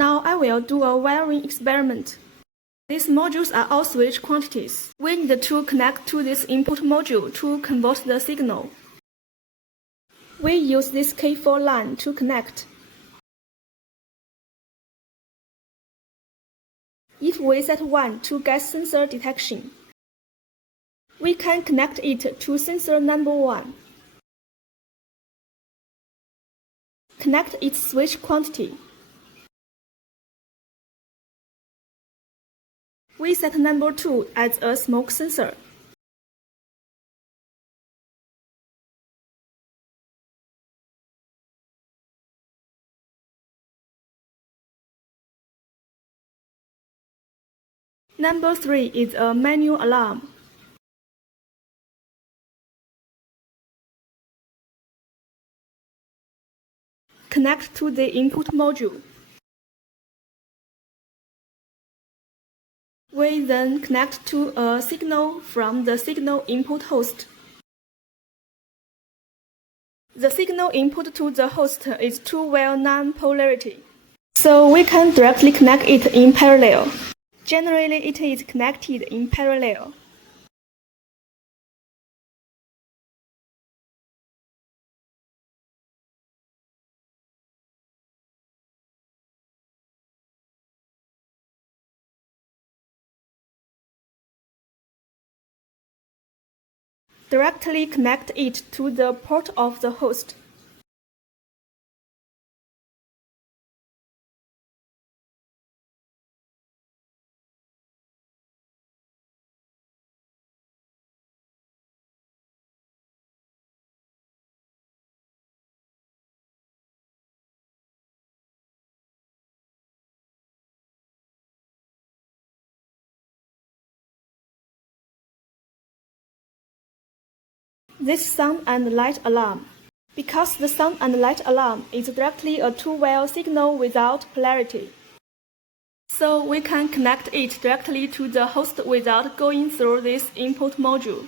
Now I will do a wiring experiment. These modules are all switch quantities. We need to connect to this input module to convert the signal. We use this K4 line to connect. If we set 1 to get sensor detection, we can connect it to sensor number 1. Connect its switch quantity. We set number 2 as a smoke sensor. Number 3 is a manual alarm. Connect to the input module. We then connect to a signal from the signal input host. The signal input to the host is 2-well non-polarity, so we can directly connect it in parallel. Generally, it is connected in parallel. Directly connect it to the port of the host. This sound and light alarm. Because the sound and light alarm is directly a 2-well signal without polarity, so we can connect it directly to the host without going through this input module.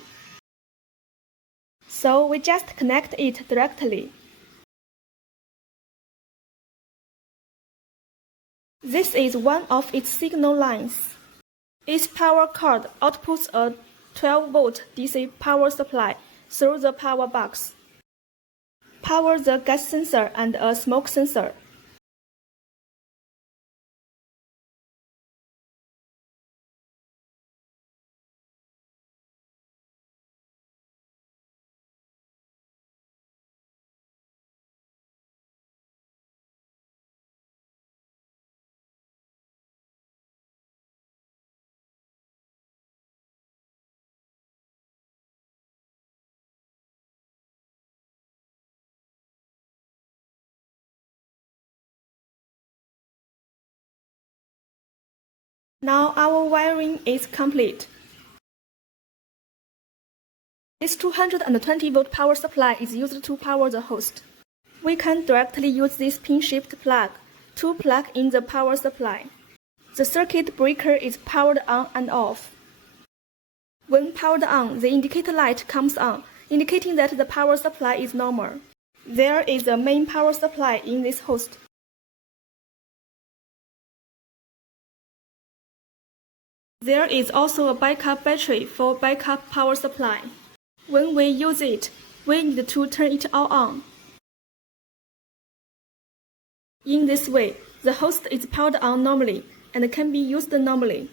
So we just connect it directly. This is one of its signal lines. Its power card outputs a 12-volt DC power supply through the power box. Power the gas sensor and a smoke sensor. Now our wiring is complete. This 220-volt power supply is used to power the host. We can directly use this pin-shaped plug to plug in the power supply. The circuit breaker is powered on and off. When powered on, the indicator light comes on, indicating that the power supply is normal. There is a main power supply in this host. There is also a backup battery for backup power supply. When we use it, we need to turn it all on. In this way, the host is powered on normally and can be used normally.